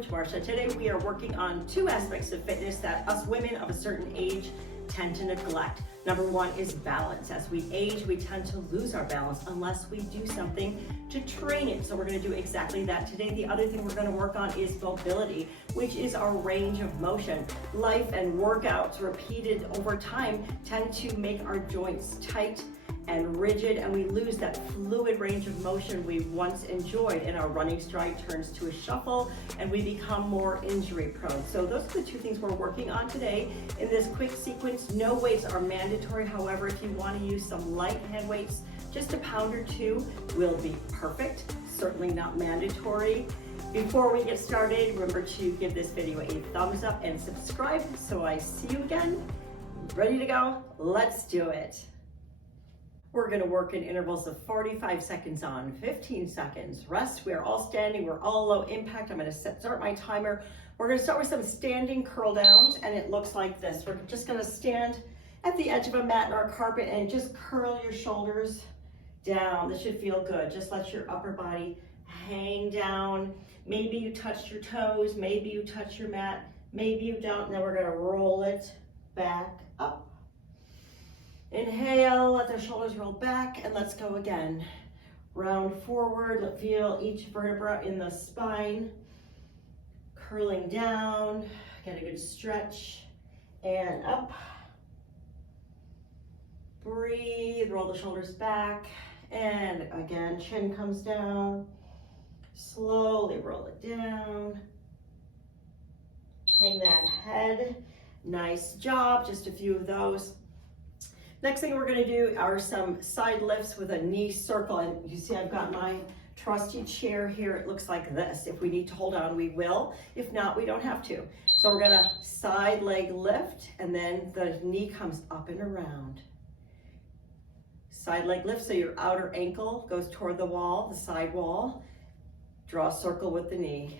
Coach Marsha. Today we are working on two aspects of fitness that us women of a certain age tend to neglect. Number one is balance. As we age, we tend to lose our balance unless we do something to train it. So we're going to do exactly that today. The other thing we're going to work on is mobility, which is our range of motion. Life and workouts repeated over time tend to make our joints tight and rigid, and we lose that fluid range of motion we once enjoyed, and our running stride turns to a shuffle and we become more injury prone. So those are the two things we're working on today in this quick sequence. No weights are mandatory. However, if you want to use some light hand weights, just a pound or two will be perfect. Certainly not mandatory. Before we get started, remember to give this video a thumbs up and subscribe so I see you again. Ready to go? Let's do it. We're going to work in intervals of 45 seconds on, 15 seconds rest. We are all standing, we're all low impact. I'm going to start my timer. We're going to start with some standing curl downs, and it looks like this. We're just going to stand at the edge of a mat or a carpet and just curl your shoulders down. This should feel good. Just let your upper body hang down. Maybe you touch your toes, maybe you touch your mat, maybe you don't, and then we're going to roll it back up. Inhale, let the shoulders roll back, and let's go again. Round forward, feel each vertebra in the spine. Curling down, get a good stretch, and up. Breathe, roll the shoulders back, and again, chin comes down. Slowly roll it down. Hang that head. Nice job, just a few of those. Next thing we're going to do are some side lifts with a knee circle, and you see I've got my trusty chair here. It looks like this. If we need to hold on, we will. If not, we don't have to. So we're going to side leg lift, and then the knee comes up and around. Side leg lift, so your outer ankle goes toward the wall, the side wall. Draw a circle with the knee.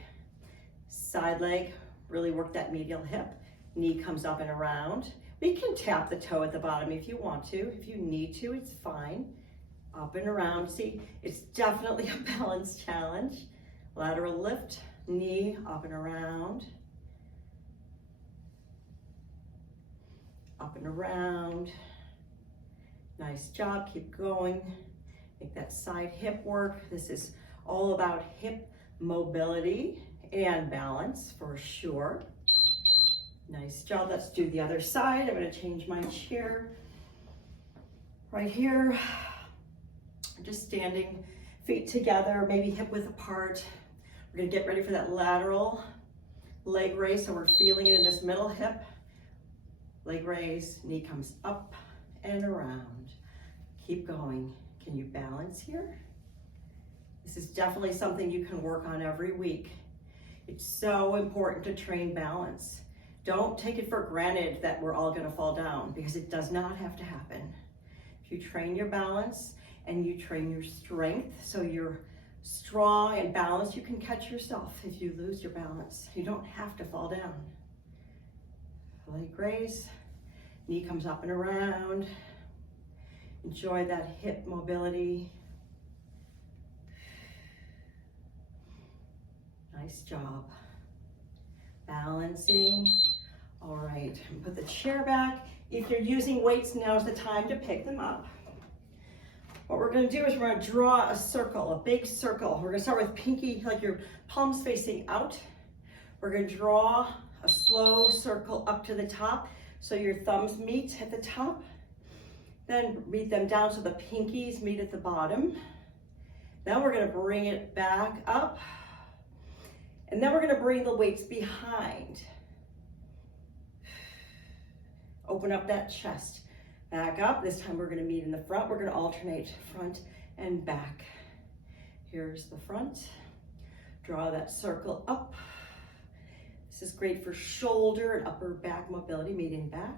Side leg, really work that medial hip. Knee comes up and around. We can tap the toe at the bottom if you want to. If you need to, it's fine. Up and around. See, it's definitely a balance challenge. Lateral lift, knee up and around. Up and around. Nice job, keep going. Make that side hip work. This is all about hip mobility and balance for sure. Nice job. Let's do the other side. I'm going to change my chair right here. Just standing, feet together, maybe hip width apart. We're going to get ready for that lateral leg raise. So we're feeling it in this middle hip. Leg raise, knee comes up and around. Keep going. Can you balance here? This is definitely something you can work on every week. It's so important to train balance. Don't take it for granted that we're all going to fall down, because it does not have to happen. If you train your balance and you train your strength so you're strong and balanced, you can catch yourself if you lose your balance. You don't have to fall down. Leg raise, knee comes up and around. Enjoy that hip mobility. Nice job. Balancing. All right, put the chair back. If you're using weights, now's the time to pick them up. What we're going to do is we're going to draw a circle, a big circle. We're going to start with pinky, like your palms facing out. We're going to draw a slow circle up to the top so your thumbs meet at the top. Then meet them down so the pinkies meet at the bottom. Now we're going to bring it back up. And then we're going to bring the weights behind. Open up that chest. Back up. This time we're going to meet in the front. We're going to alternate front and back. Here's the front. Draw that circle up. This is great for shoulder and upper back mobility, meeting back.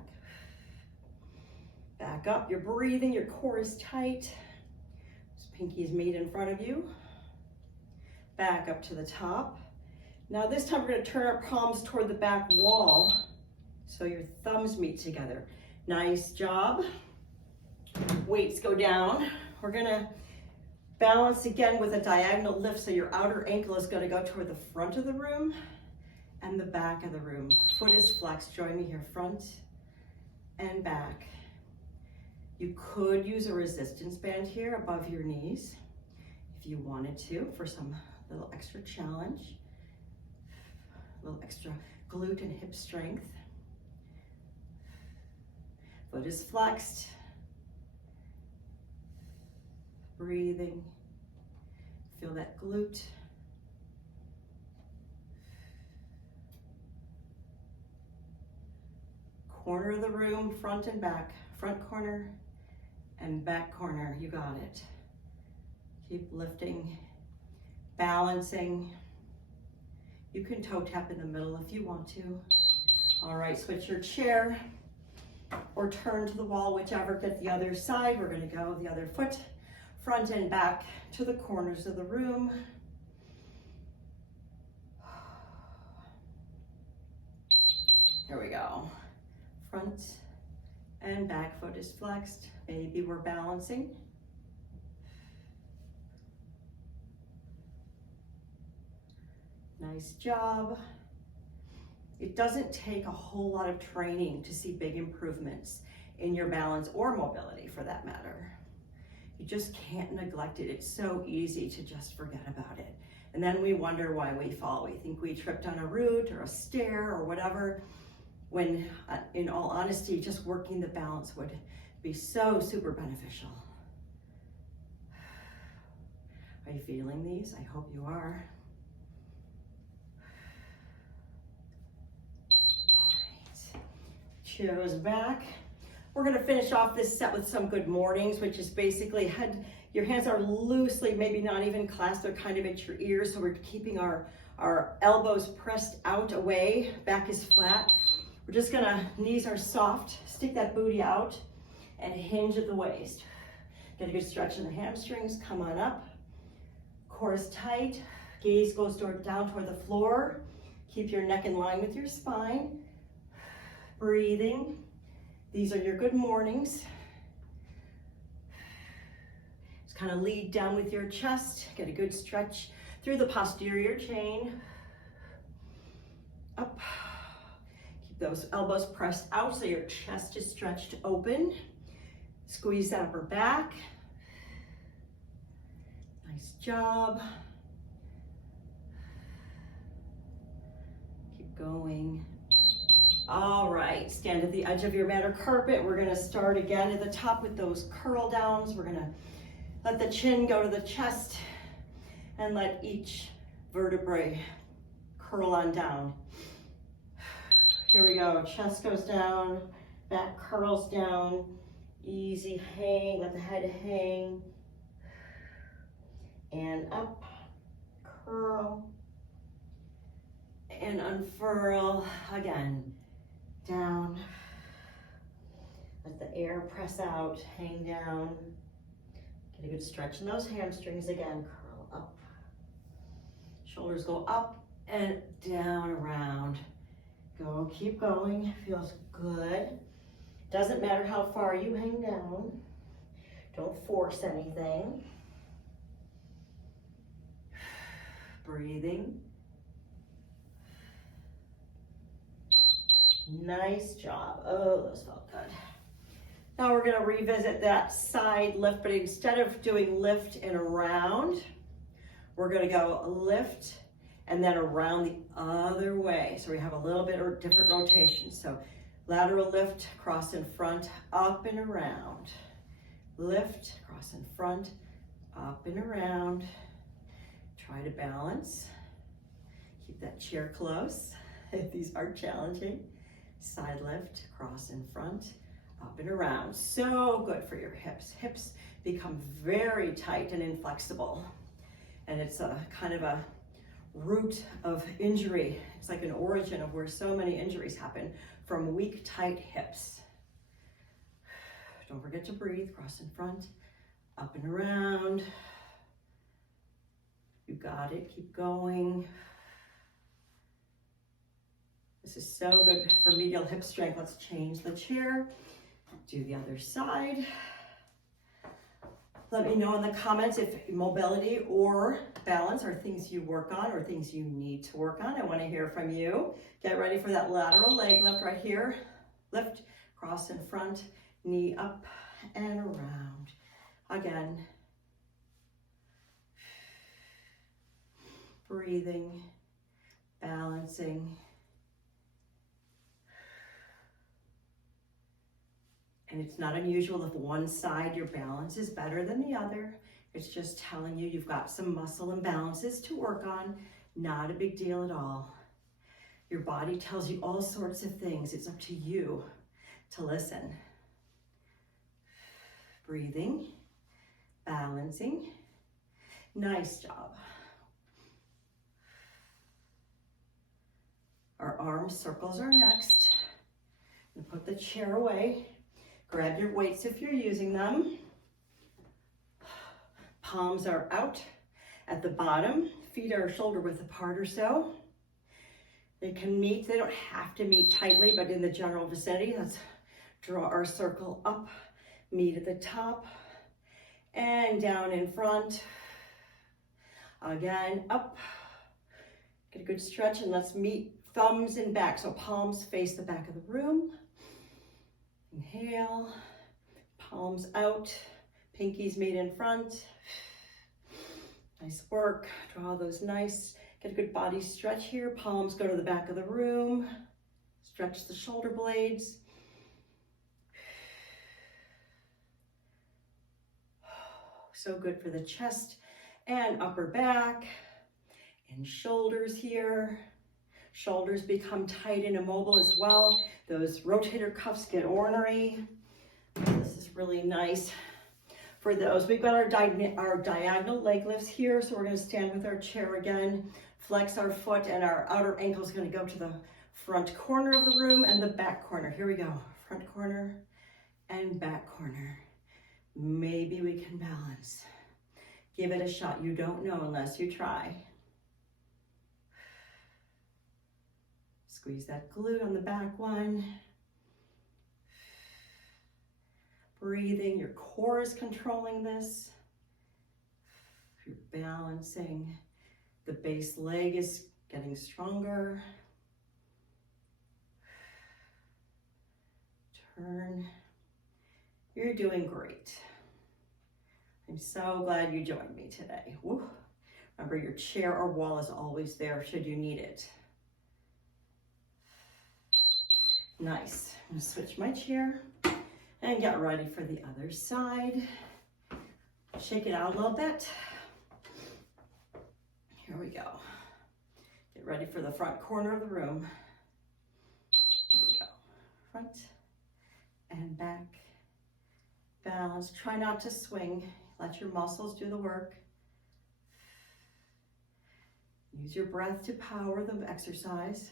Back up. You're breathing. Your core is tight. Pinkies meet in front of you. Back up to the top. Now this time we're going to turn our palms toward the back wall so your thumbs meet together. Nice job. Weights go down. We're going to balance again with a diagonal lift, so your outer ankle is going to go toward the front of the room and the back of the room. Foot is flexed. Join me here, front and back. You could use a resistance band here above your knees if you wanted to for some little extra challenge, a little extra glute and hip strength. Foot is flexed. Breathing. Feel that glute. Corner of the room, front and back, front corner and back corner. You got it. Keep lifting, balancing. You can toe tap in the middle if you want to. All right, switch your chair or turn to the wall, whichever. Get the other side. We're gonna go the other foot, front and back to the corners of the room. Here we go. Front and back foot is flexed. Maybe we're balancing. Nice job. It doesn't take a whole lot of training to see big improvements in your balance or mobility for that matter. You just can't neglect it. It's so easy to just forget about it. And then we wonder why we fall. We think we tripped on a root or a stair or whatever, when in all honesty, just working the balance would be so super beneficial. Are you feeling these? I hope you are. Chair goes back. We're gonna finish off this set with some good mornings, which is basically your hands are loosely, maybe not even clasped, they're kind of at your ears, so we're keeping our elbows pressed out away, back is flat. We're just gonna, knees are soft, stick that booty out and hinge at the waist. Get a good stretch in the hamstrings, come on up. Core is tight, gaze goes down toward the floor. Keep your neck in line with your spine. Breathing. These are your good mornings. Just kind of lead down with your chest. Get a good stretch through the posterior chain. Up. Keep those elbows pressed out so your chest is stretched open. Squeeze that upper back. Nice job. Keep going. All right, stand at the edge of your mat or carpet. We're gonna start again at the top with those curl downs. We're gonna let the chin go to the chest and let each vertebrae curl on down. Here we go, chest goes down, back curls down, easy hang, let the head hang, and up, curl, and unfurl again. Down, let the air press out, hang down, get a good stretch in those hamstrings again, curl up, shoulders go up and down, around, go, keep going, feels good, doesn't matter how far you hang down, don't force anything, breathing. Nice job. Oh, those felt good. Now we're going to revisit that side lift, but instead of doing lift and around, we're going to go lift and then around the other way. So we have a little bit of different rotation. So lateral lift, cross in front, up and around. Lift, cross in front, up and around. Try to balance. Keep that chair close if these are challenging. Side lift, cross in front, up and around. So good for your hips. Hips become very tight and inflexible. And it's a kind of a root of injury. It's like an origin of where so many injuries happen, from weak, tight hips. Don't forget to breathe, cross in front, up and around. You got it, keep going. This is so good for medial hip strength. Let's change the chair. Do the other side. Let me know in the comments if mobility or balance are things you work on or things you need to work on. I want to hear from you. Get ready for that lateral leg lift right here. Lift, cross in front, knee up and around. Again. Breathing, balancing. And it's not unusual if one side your balance is better than the other. It's just telling you you've got some muscle imbalances to work on. Not a big deal at all. Your body tells you all sorts of things. It's up to you to listen. Breathing, balancing. Nice job. Our arm circles are next. And put the chair away. Grab your weights if you're using them. Palms are out at the bottom. Feet are shoulder width apart or so. They can meet, they don't have to meet tightly, but in the general vicinity. Let's draw our circle up, meet at the top, and down in front. Again, up. Get a good stretch, and let's meet thumbs and back. So palms face the back of the room. Inhale, palms out, pinkies meet in front. Nice work, draw those nice, get a good body stretch here. Palms go to the back of the room. Stretch the shoulder blades. So good for the chest and upper back and shoulders here. Shoulders become tight and immobile as well. Those rotator cuffs get ornery. This is really nice for those. We've got our diagonal leg lifts here, so we're going to stand with our chair again, flex our foot, and our outer ankle is going to go to the front corner of the room and the back corner. Here we go. Front corner and back corner. Maybe we can balance. Give it a shot. You don't know unless you try. Squeeze that glute on the back one. Breathing, your core is controlling this. You're balancing. The base leg is getting stronger. Turn. You're doing great. I'm so glad you joined me today. Woo. Remember, your chair or wall is always there should you need it. Nice. I'm gonna switch my chair and get ready for the other side. Shake it out a little bit. Here we go. Get ready for the front corner of the room. Here we go. Front and back. Balance. Try not to swing. Let your muscles do the work. Use your breath to power the exercise.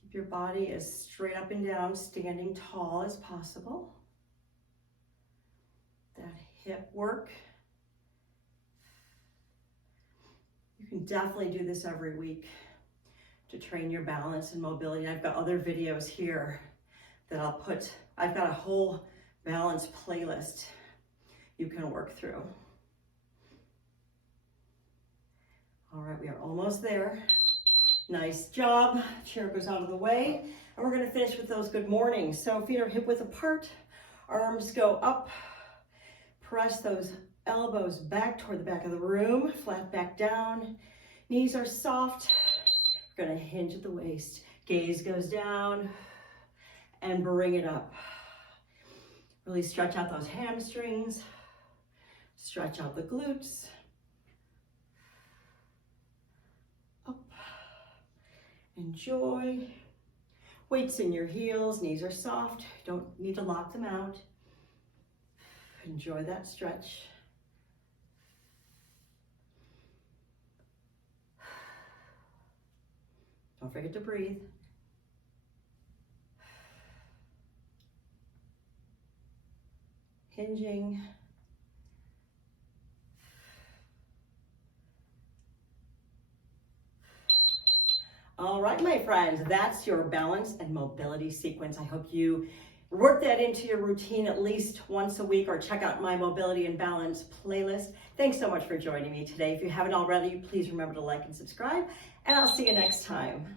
Keep your body as straight up and down, standing tall as possible. That hip work. You can definitely do this every week to train your balance and mobility. I've got other videos here that I'll put. I've got a whole balance playlist you can work through. All right, we are almost there. Nice job. Chair goes out of the way. And we're gonna finish with those good mornings. So feet are hip width apart, arms go up. Press those elbows back toward the back of the room, flat back down. Knees are soft. We're gonna hinge at the waist. Gaze goes down and bring it up. Really stretch out those hamstrings. Stretch out the glutes. Enjoy. Weights in your heels, knees are soft. Don't need to lock them out. Enjoy that stretch. Don't forget to breathe. Hinging. All right, my friends, that's your balance and mobility sequence. I hope you Work that into your routine at least once a week, or check out my mobility and balance playlist. Thanks so much for joining me today. If you haven't already, please remember to like and subscribe, and I'll see you next time.